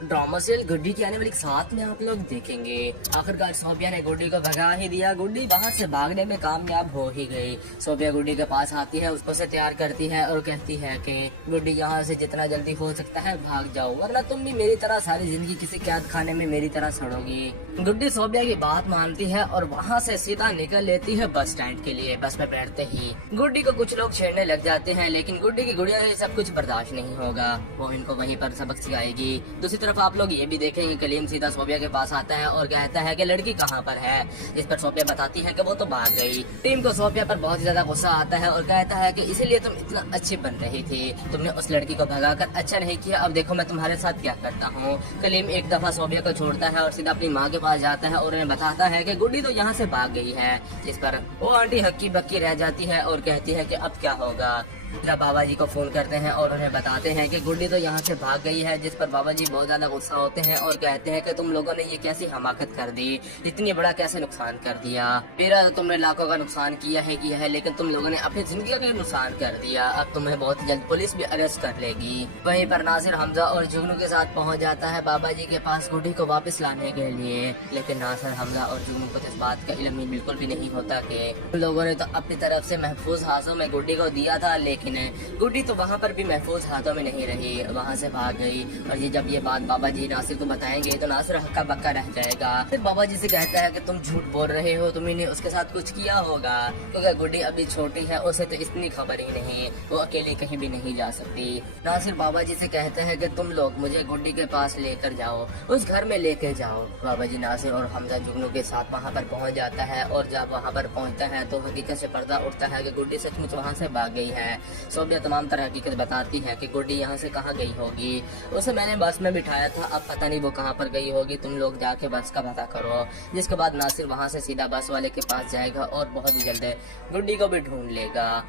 Drama serial गुड्डी की आने वाली साथ में आप लोग देखेंगे। आखिरकार सोफिया ने गुड्डी को भगा ही दिया। गुड्डी वहाँ से भागने में कामयाब हो ही गई। सोफिया गुड्डी के पास आती है, उसे तैयार करती है और कहती है कि गुड्डी यहाँ से जितना जल्दी हो सकता है भाग जाओ, वरना तुम भी मेरी तरह सारी जिंदगी किसी कैद खाने में मेरी तरह सड़ोगी। गुड्डी सोफिया की बात मानती है और वहाँ से सीधा निकल लेती है बस स्टैंड के लिए। बस में बैठते ही गुड्डी को कुछ लोग छेड़ने लग जाते हैं, लेकिन गुड्डी की गुड़िया ये सब कुछ बर्दाश्त नहीं होगा। वो इनको वहीं पर सबक सिखाएगी। दूसरी तरफ आप लोग ये भी देखेंगे कलीम सीधा सोफिया के पास आता है और कहता है कि लड़की कहाँ पर है। इस पर सोफिया बताती है कि वो तो भाग गई। टीम को सोफिया पर बहुत ज्यादा गुस्सा आता है और कहता है कि इसीलिए तुम इतना अच्छी बन रही थी, तुमने उस लड़की को भगाकर अच्छा नहीं किया, अब देखो मैं तुम्हारे साथ क्या करता हूँ। कलीम एक दफा सोफिया को छोड़ता है और सीधा अपनी माँ के पास जाता है और उन्हें बताता है कि गुड्डी तो यहाँ से भाग गई है। जिस पर वो आंटी हक्की बक्की रह जाती है और कहती है कि अब क्या होगा। जब बाबा जी को फोन करते हैं और उन्हें बताते हैं कि गुड्डी तो यहाँ से भाग गई है, जिस पर बाबा जी बहुत ज्यादा गुस्सा होते हैं और कहते हैं कि तुम लोगों ने ये कैसी हमाकत कर दी, इतनी बड़ा कैसे नुकसान कर दिया। मेरा तो तुमने लाखों का नुकसान किया है, लेकिन तुम लोगों ने अपनी जिंदगी का भी नुकसान कर दिया। अब तुम्हें बहुत जल्द पुलिस भी अरेस्ट कर लेगी। वहीं पर नासिर, हमजा और जुगनू के साथ पहुँच जाता है बाबा जी के पास गुड्डी को वापस लाने के लिए। लेकिन नासिर, हमजा और जुगनू को इस बात का इल्म बिल्कुल भी नहीं होता कि उन लोगों ने तो अपनी तरफ से महफूज हाथों में गुड्डी को दिया था, लेकिन गुड्डी तो वहाँ पर भी महफूज हाथों में नहीं रही, वहाँ से भाग गई। और ये जब ये बात बाबा जी नासिर को बताएंगे तो नासिर हक्का बक्का रह जाएगा। फिर बाबा जी से कहता है कि तुम झूठ बोल रहे हो, तुमने उसके साथ कुछ किया होगा, क्योंकि गुड्डी अभी छोटी है, उसे तो इतनी खबर ही नहीं, वो अकेली कहीं भी नहीं जा सकती। नासिर बाबा जी से कहते हैं कि तुम लोग मुझे गुड्डी के पास लेकर जाओ, उस घर में लेके जाओ। बाबा जी नासिर और हमजा जुगनू के साथ वहाँ पर पहुँच जाता है और जब वहाँ पर पहुँचता है तो हकीकत से पर्दा उठता है कि गुड्डी सचमुच वहाँ से भाग गई है। सोफिया तमाम तरह हकीकत बताती है कि गुड्डी यहाँ से कहाँ गई होगी। उसे मैंने बस में बिठाया था, अब पता नहीं वो कहाँ पर गई होगी, तुम लोग जाके बस का पता करो। जिसके बाद नासिर वहाँ से सीधा बस वाले के पास जाएगा और बहुत जल्द गुड्डी को भी ढूंढ लेगा।